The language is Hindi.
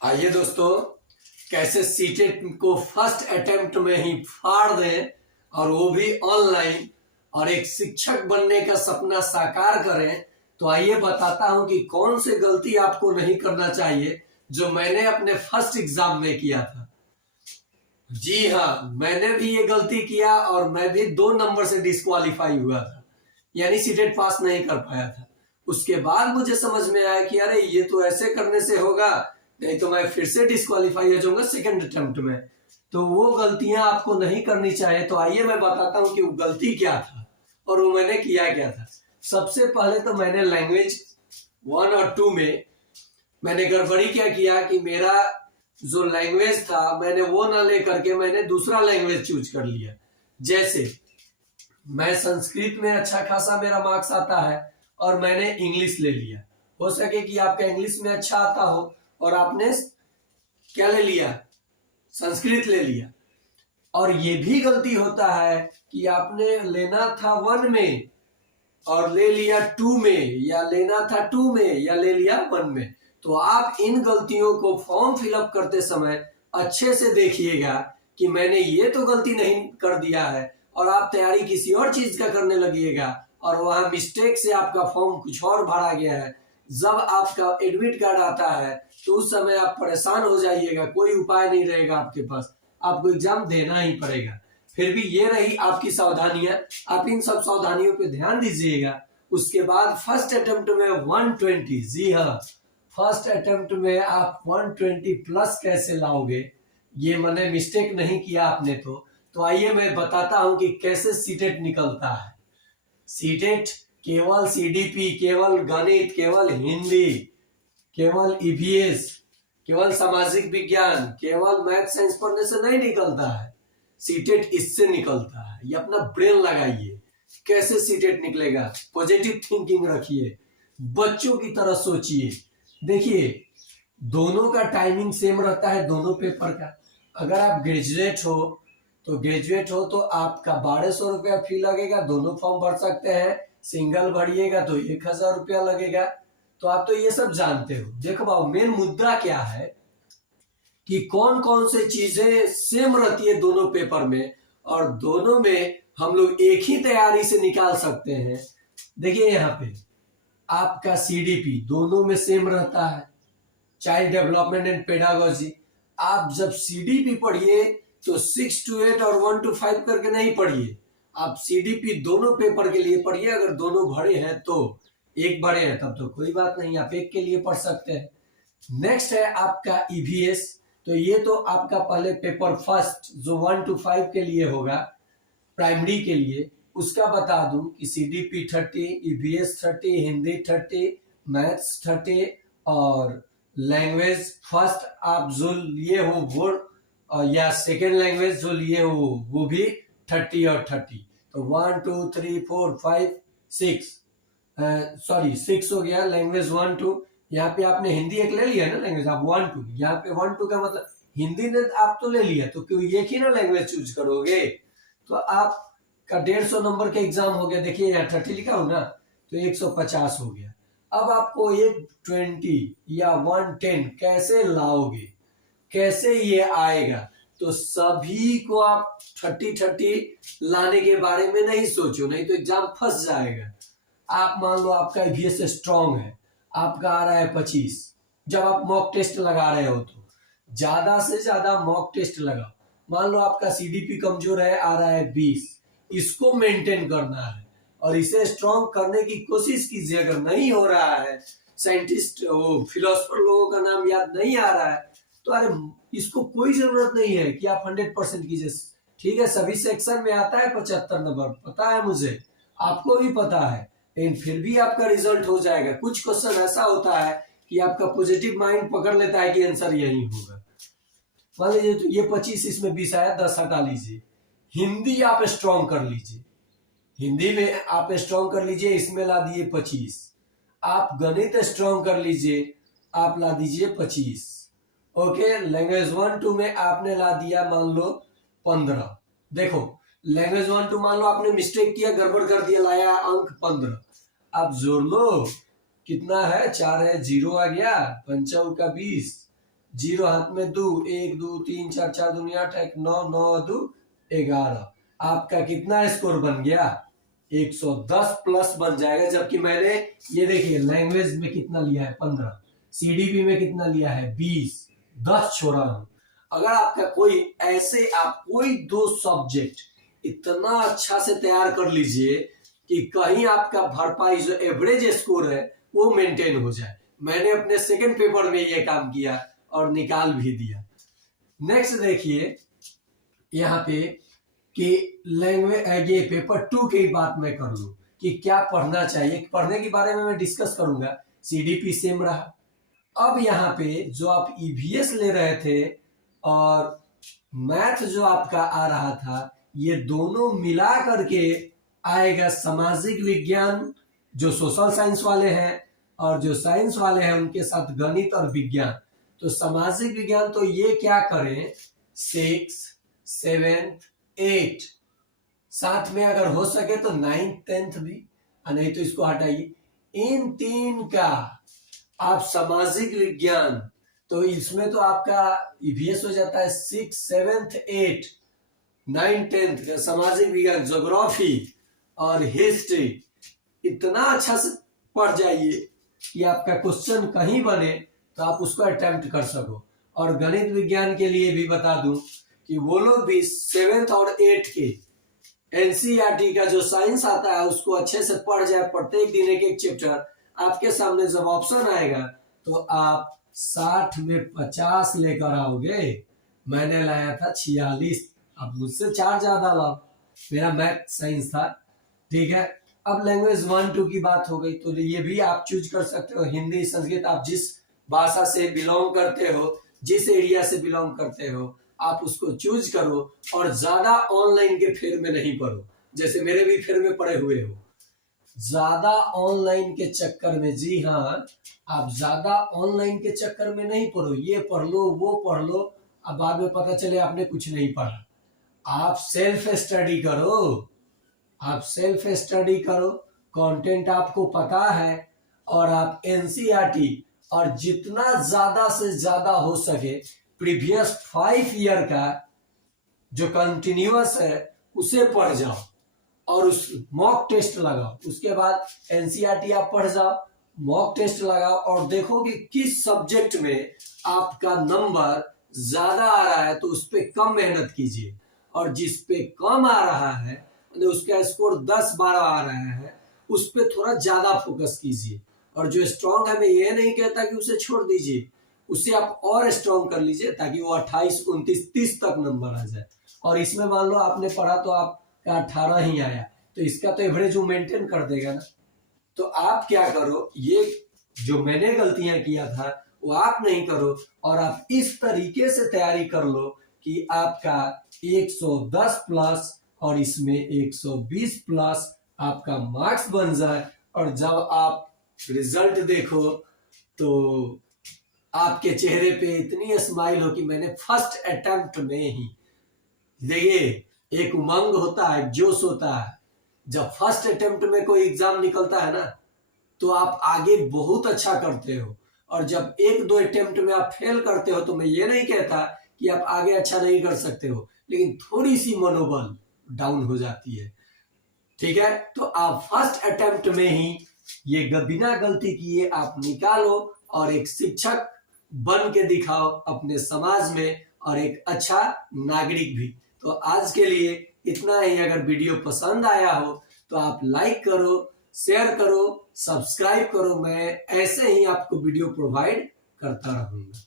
आइए दोस्तों, कैसे सीटेट को फर्स्ट अटेम्प्ट में ही फाड़ दें और वो भी ऑनलाइन और एक शिक्षक बनने का सपना साकार करें। तो आइए बताता हूं कि कौन सी गलती आपको नहीं करना चाहिए जो मैंने अपने फर्स्ट एग्जाम में किया था। जी हाँ, मैंने भी ये गलती किया और मैं भी 2 नंबर से डिस्क्वालीफाई हुआ था, यानी सीटेट पास नहीं कर पाया था। उसके बाद मुझे समझ में आया कि अरे ये तो ऐसे करने से होगा, नहीं तो मैं फिर से डिस्क्वालीफाई हो जाऊंगा सेकंड अटेम्प्ट में। तो वो गलतियां आपको नहीं करनी चाहिए। तो आइए मैं बताता हूँ कि वो गलती क्या था और वो मैंने किया क्या था। सबसे पहले तो मैंने लैंग्वेज 1 और 2 में मैंने गड़बड़ी क्या किया कि मेरा जो लैंग्वेज था मैंने वो ना लेकर के मैंने दूसरा लैंग्वेज चूज कर लिया। जैसे मैं संस्कृत में अच्छा खासा मेरा मार्क्स आता है और मैंने इंग्लिश ले लिया। हो सके कि आपका इंग्लिश में अच्छा आता हो और आपने क्या ले लिया, संस्कृत ले लिया। और ये भी गलती होता है कि आपने लेना था 1 में और ले लिया 2 में, या लेना था 2 में या ले लिया 1 में। तो आप इन गलतियों को फॉर्म फिलअप करते समय अच्छे से देखिएगा कि मैंने ये तो गलती नहीं कर दिया है, और आप तैयारी किसी और चीज का करने लगिएगा और वहां मिस्टेक से आपका फॉर्म कुछ और भरा गया है। जब आपका एडमिट कार्ड आता है तो उस समय आप परेशान हो जाइएगा, कोई उपाय नहीं रहेगा आपके पास, आपको एग्जाम देना ही पड़ेगा। फिर भी ये रही आपकी सावधानियां, आप इन सब सावधानियों पे ध्यान दीजिएगा। उसके बाद फर्स्ट अटेम्प्ट में 120, जी हाँ, फर्स्ट अटेम्प्ट में आप 120 प्लस कैसे लाओगे, ये मैंने मिस्टेक नहीं किया आपने। तो आइए मैं बताता हूं कि कैसे सीटेट निकलता है। सीटेट केवल सीडीपी, केवल गणित, केवल हिंदी, केवल ईवीएस, केवल सामाजिक विज्ञान, केवल मैथ साइंस पढ़ने से नहीं निकलता है। सीटेट इससे निकलता है। ये अपना ब्रेन लगाइए, कैसे सीटेट निकलेगा। पॉजिटिव थिंकिंग रखिए, बच्चों की तरह सोचिए। देखिए, दोनों का टाइमिंग सेम रहता है, दोनों पेपर का। अगर आप ग्रेजुएट हो तो आपका 1200 रुपया फी लगेगा, दोनों फॉर्म भर सकते हैं। सिंगल भरिएगा तो 1000 रुपया लगेगा। तो आप तो ये सब जानते हो। देखो बाबू, मेन मुद्दा क्या है कि कौन कौन से चीजें सेम रहती है दोनों पेपर में, और दोनों में हम लोग एक ही तैयारी से निकाल सकते हैं। देखिए यहाँ पे आपका सीडीपी दोनों में सेम रहता है, चाइल्ड डेवलपमेंट एंड पेडागोजी। आप जब सीडीपी पढ़िए तो 6 to 8 और 1 to 5 करके नहीं पढ़िए, आप सीडीपी दोनों पेपर के लिए पढ़िए। अगर दोनों भरे हैं तो, एक भरे हैं तब तो कोई बात नहीं, आप एक के लिए पढ़ सकते हैं। नेक्स्ट है आपका ईवीएस। तो ये तो आपका पहले पेपर फर्स्ट जो 1 to 5 के लिए होगा, प्राइमरी के लिए, उसका बता दूं कि सीडीपी 30, ईवीएस 30, हिंदी 30, मैथ्स 30 और लैंग्वेज फर्स्ट आप जो लिए हो वो, या सेकेंड लैंग्वेज जो लिए हो वो भी 30 और 30। तो 1 2 3 4 5 6, सॉरी 6 हो गया लैंग्वेज 1 2। यहाँ पे आपने हिंदी एक ले लिया ना लैंग्वेज, आप 1 2, यहाँ पे 1 2 का मतलब हिंदी ने आप तो ले लिया, तो क्यों एक ही ना लैंग्वेज चूज करोगे। तो आपका 150 नंबर का एग्जाम हो गया। देखिए यहाँ 30 लिखा हो ना, तो 150 हो गया। अब आपको 120 या 110 कैसे लाओगे, कैसे ये आएगा। तो सभी को आप 30 लाने के बारे में नहीं सोचो, नहीं तो एग्जाम फंस जाएगा। आप मान लो आपका ईवीएस स्ट्रांग है, आपका आ रहा है 25। जब आप मॉक टेस्ट लगा रहे हो तो ज्यादा से ज्यादा मॉक टेस्ट लगाओ। मान लो आपका सीडीपी कमजोर है, आ रहा है 20, इसको मेंटेन करना है और इसे स्ट्रांग करने की कोशिश कीजिए। अगर नहीं हो रहा है, साइंटिस्ट वो फिलोसफर लोगों का नाम याद नहीं आ रहा है, तो अरे इसको कोई जरूरत नहीं है कि आप 100% कीजिए। ठीक है, सभी सेक्शन में आता है 75 नंबर, पता है मुझे, आपको भी पता है, लेकिन फिर भी आपका रिजल्ट हो जाएगा। कुछ क्वेश्चन ऐसा होता है कि आपका पॉजिटिव माइंड पकड़ लेता है कि आंसर यही होगा। मान लीजिए तो ये 25, इसमें 20 आया, 10 हटा लीजिए। हिंदी आप स्ट्रॉन्ग कर लीजिए, हिंदी में आप स्ट्रॉन्ग कर लीजिए, इसमें ला दिए 25। आप गणित स्ट्रॉन्ग कर लीजिए, आप ला दीजिए 25। ओके, लैंग्वेज 1 2 में आपने ला दिया मान लो 15। देखो लैंग्वेज 1 2 मान लो आपने मिस्टेक किया, गड़बड़ कर दिया, लाया अंक 15। आप जोड़ लो, कितना है, 4 है, 0 आ गया, 5 का 20, जीरो हाथ में दो, 1 2 3 4 4 दूनी 8, 1 9 9 2 11। आपका कितना स्कोर बन गया? 110 प्लस बन जाएगा। जबकि मैंने ये देखिए लैंग्वेज में कितना लिया है 15, सीडीपी में कितना लिया है 20, 10 छोड़ा हूं। अगर आपका कोई ऐसे आप कोई दो सब्जेक्ट इतना अच्छा से तैयार कर लीजिए कि कहीं आपका भरपाई जो एवरेज स्कोर है वो मेंटेन हो जाए। मैंने अपने सेकंड पेपर में ये काम किया और निकाल भी दिया। नेक्स्ट देखिए यहाँ पे कि लैंग्वेज ये पेपर 2 की बात मैं कर लूं कि क्या पढ़ना चाहिए। पढ़ने के बारे में मैं डिस्कस करूंगा। सीडीपी सेम रहा। अब यहाँ पे जो आप ईवीएस ले रहे थे और मैथ जो आपका आ रहा था, ये दोनों मिला करके आएगा सामाजिक विज्ञान, जो सोशल साइंस वाले हैं, और जो साइंस वाले हैं उनके साथ गणित और विज्ञान। तो सामाजिक विज्ञान तो ये क्या करें 6, 7, 8, साथ में अगर हो सके तो 9th 10th भी, नहीं तो इसको हटाइए। इन 3 का आप सामाजिक विज्ञान, तो इसमें तो आपका ईवीएस हो जाता है 6, 7, 8, 9, 10th का सामाजिक विज्ञान, ज्योग्राफी और हिस्ट्री। इतना अच्छा से पढ़ जाइए कि आपका क्वेश्चन कहीं बने तो आप उसको अटेम्प्ट कर सको। और गणित विज्ञान के लिए भी बता दूं कि वो लोग भी 7th और 8th के एनसीईआरटी का जो साइंस आता है उसको अच्छे से पढ़ जाए। प्रत्येक दिन एक एक चैप्टर। आपके सामने जब ऑप्शन आएगा तो आप 60 में 50 लेकर आओगे। मैंने लाया था 46, अब मुझसे 4 ज्यादा लाओ। मेरा मैथ साइंस था, ठीक है। अब लैंग्वेज 1 2 की बात हो गई, तो ये भी आप चूज कर सकते हो। हिंदी संस्कृत, आप जिस भाषा से बिलोंग करते हो, जिस एरिया से बिलोंग करते हो, आप उसको चूज करो। और ज्यादा ऑनलाइन के फेर में नहीं पढ़ो, जैसे मेरे भी फेर में पड़े हुए हो। ज्यादा ऑनलाइन के चक्कर में, जी हाँ, आप ज्यादा ऑनलाइन के चक्कर में नहीं पढ़ो। ये पढ़ लो, वो पढ़ लो, अब बाद में पता चले आपने कुछ नहीं पढ़ा। आप सेल्फ स्टडी करो, आप सेल्फ स्टडी करो, कंटेंट आपको पता है, और आप एनसीईआरटी और जितना ज्यादा से ज्यादा हो सके प्रीवियस 5 ईयर का जो कंटिन्यूअस है उसे पढ़ जाओ और उस मॉक टेस्ट लगाओ। उसके बाद एनसीईआरटी आप पढ़ जाओ, मॉक टेस्ट लगाओ और देखो कि किस सब्जेक्ट में आपका नंबर ज्यादा आ रहा है तो उस पर कम मेहनत कीजिए, और जिस पे कम आ रहा है उसका स्कोर 10-12 आ रहा है उस पे थोड़ा ज्यादा फोकस कीजिए। और जो स्ट्रांग है, मैं ये नहीं कहता कि उसे छोड़ दीजिए, उसे आप और स्ट्रांग कर लीजिए ताकि वो 28, 29, 30 तक नंबर आ जाए। और इसमें मान लो आपने पढ़ा तो आपका 18 ही आया, तो इसका तो एवरेज वो मेंटेन कर देगा ना। तो आप क्या करो, ये जो मैंने गलतियां किया था वो आप नहीं करो, और आप इस तरीके से तैयारी कर लो कि आपका 110 प्लस और इसमें 120 प्लस आपका मार्क्स बन जाए। और जब आप रिजल्ट देखो तो आपके चेहरे पे इतनी स्माइल हो कि मैंने फर्स्ट अटेम्प्ट में ही, देखिए एक उमंग होता है, जोश होता है। जब फर्स्ट अटेम्प्ट में कोई एग्जाम निकलता है ना तो आप आगे बहुत अच्छा करते हो, और जब 1-2 अटेम्प्ट में आप फेल करते हो तो मैं ये नहीं कहता कि आप आगे अच्छा नहीं कर सकते हो, लेकिन थोड़ी सी मनोबल डाउन हो जाती है, ठीक है। तो आप फर्स्ट अटेम्प्ट में ही ये बिना गलती किए आप निकालो और एक शिक्षक बन के दिखाओ अपने समाज में, और एक अच्छा नागरिक भी। तो आज के लिए इतना ही। अगर वीडियो पसंद आया हो तो आप लाइक करो, शेयर करो, सब्सक्राइब करो। मैं ऐसे ही आपको वीडियो प्रोवाइड करता रहूंगा।